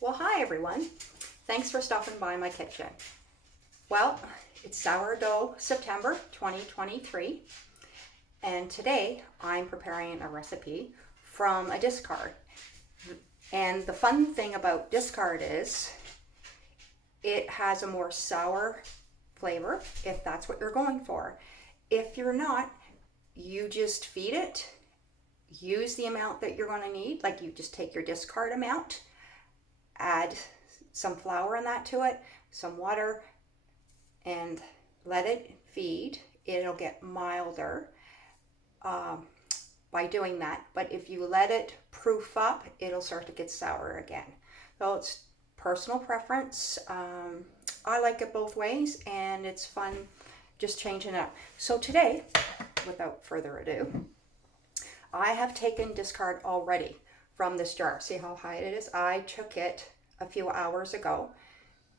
Well, hi everyone. Thanks for stopping by my kitchen. Well, it's Sourdough September 2023, and today I'm preparing a recipe from a discard. And the fun thing about discard is it has a more sour flavor if that's what you're going for. If you're not, you just feed it, use the amount that you're going to need, like you just take your discard amount, add some flour in that to it, some water, and let it feed. It'll get milder by doing that, but if you let it proof up, it'll start to get sour again. So it's personal preference. I like it both ways, and it's fun just changing it up. So today, without further ado, I have taken discard already from this jar. See how high it is? I took it a few hours ago,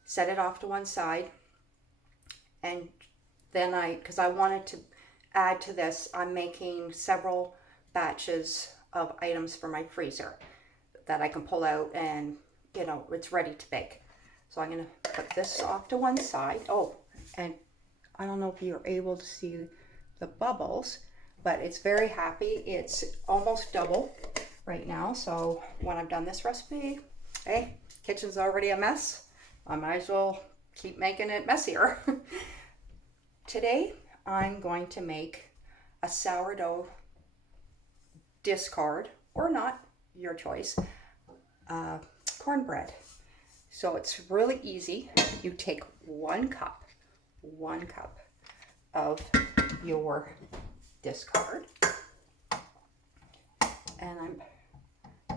set it off to one side, and then because I wanted to add to this, I'm making several batches of items for my freezer that I can pull out and, you know, it's ready to bake. So I'm going to put this off to one side. Oh, and I don't know if you're able to see the bubbles, but it's very happy. It's almost double right now. So when I've done this recipe, hey, kitchen's already a mess. I might as well keep making it messier. Today, I'm going to make a sourdough discard, or not, your choice, cornbread. So it's really easy. You take one cup of your discard, and I'm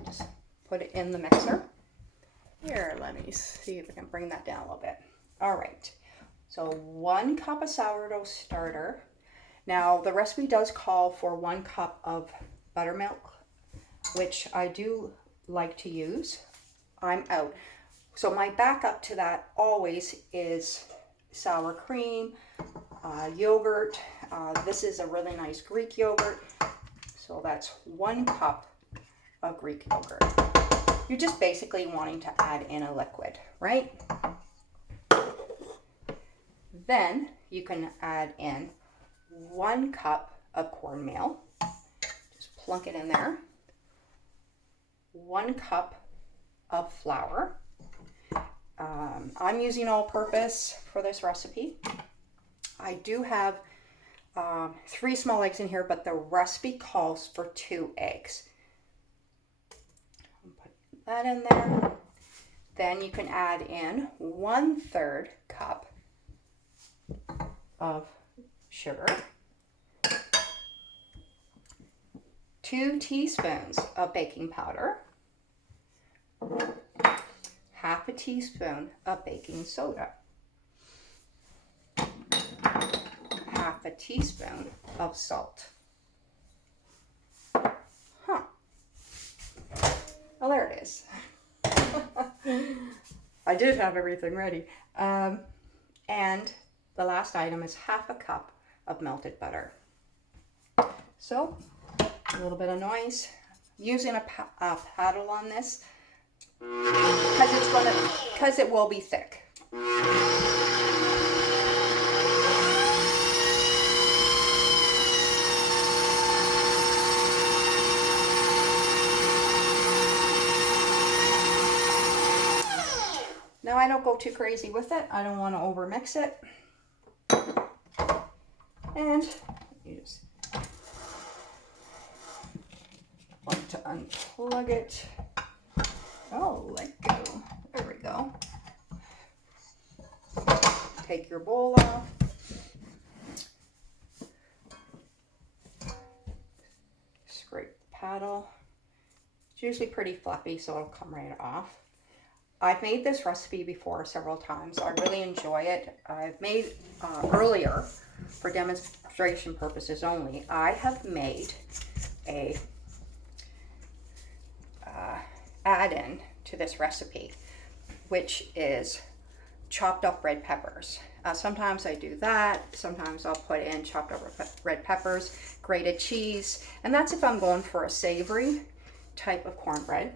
just put it in the mixer. Here, let me see if I can bring that down a little bit. All right, so 1 cup of sourdough starter. Now the recipe does call for 1 cup of buttermilk, which I do like to use. I'm out. So my backup to that always is sour cream, yogurt. This is a really nice Greek yogurt. So that's 1 cup of Greek yogurt. You're just basically wanting to add in a liquid, right? Then you can add in 1 cup of cornmeal. Just plunk it in there. 1 cup of flour. I'm using all-purpose for this recipe. I do have 3 small eggs in here, but the recipe calls for 2 eggs. Put that in there. Then you can add in 1/3 cup of sugar, 2 teaspoons of baking powder, 1/2 teaspoon of baking soda, 1/2 teaspoon of salt. Well, there it is. I did have everything ready. And the last item is 1/2 cup of melted butter. So, a little bit of noise. Using a paddle on this because it will be thick. Now I don't go too crazy with it. I don't want to over mix it. And you just want to unplug it. Oh, let go. There we go. Take your bowl off. Scrape the paddle. It's usually pretty fluffy, so it'll come right off. I've made this recipe before several times. I really enjoy it. I've made earlier, for demonstration purposes only, I have made a add-in to this recipe, which is chopped up red peppers. Sometimes I do that. Sometimes I'll put in chopped up red peppers, grated cheese, and that's if I'm going for a savory type of cornbread.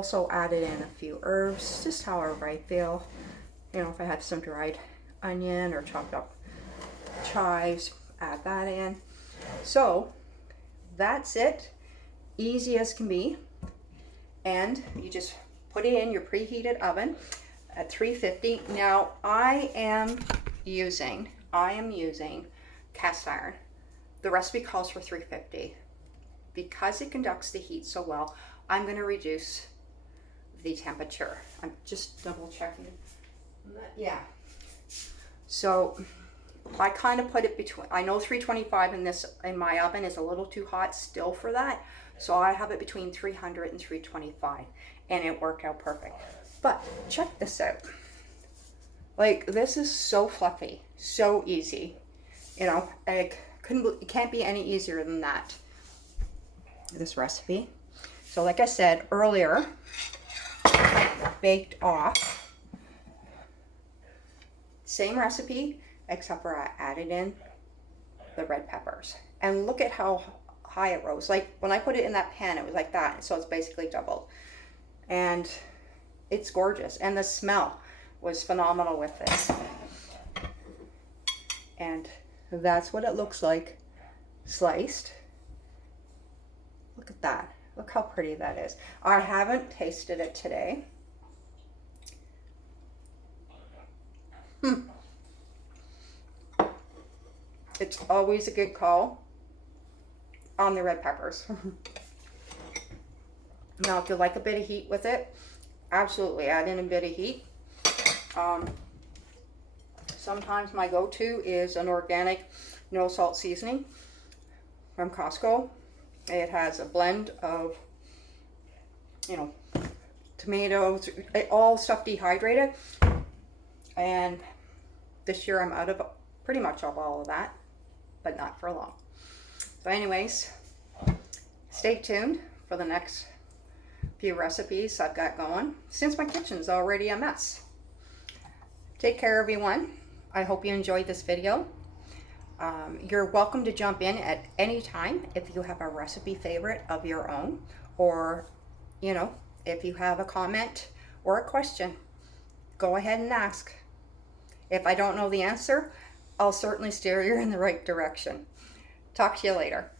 also added in a few herbs, just however I feel. You know, if I had some dried onion or chopped up chives, add that in. So that's it, easy as can be. And you just put it in your preheated oven at 350. Now I am using cast iron. The recipe calls for 350. Because it conducts the heat so well, I'm going to reduce the temperature. I'm just double checking. Yeah. So I kind of put it between, I know 325 in my oven is a little too hot still for that. So I have it between 300 and 325 and it worked out perfect. But check this out. Like, this is so fluffy, so easy. You know, it can't be any easier than that. This recipe. So like I said earlier, baked off. Same recipe, except for I added in the red peppers. And look at how high it rose. Like when I put it in that pan, it was like that. So it's basically doubled. And it's gorgeous. And the smell was phenomenal with this. And that's what it looks like sliced. Look at that. Look how pretty that is. I haven't tasted it today. It's always a good call on the red peppers. Now, if you like a bit of heat with it, absolutely add in a bit of heat. Sometimes my go-to is an organic no salt seasoning from Costco. It has a blend of, you know, tomatoes, all stuff dehydrated. And this year I'm out of pretty much of all of that, but not for long. So anyways, stay tuned for the next few recipes I've got going, since my kitchen's already a mess. Take care, everyone. I hope you enjoyed this video. You're welcome to jump in at any time if you have a recipe favorite of your own, or, you know, if you have a comment or a question, go ahead and ask. If I don't know the answer, I'll certainly steer you in the right direction. Talk to you later.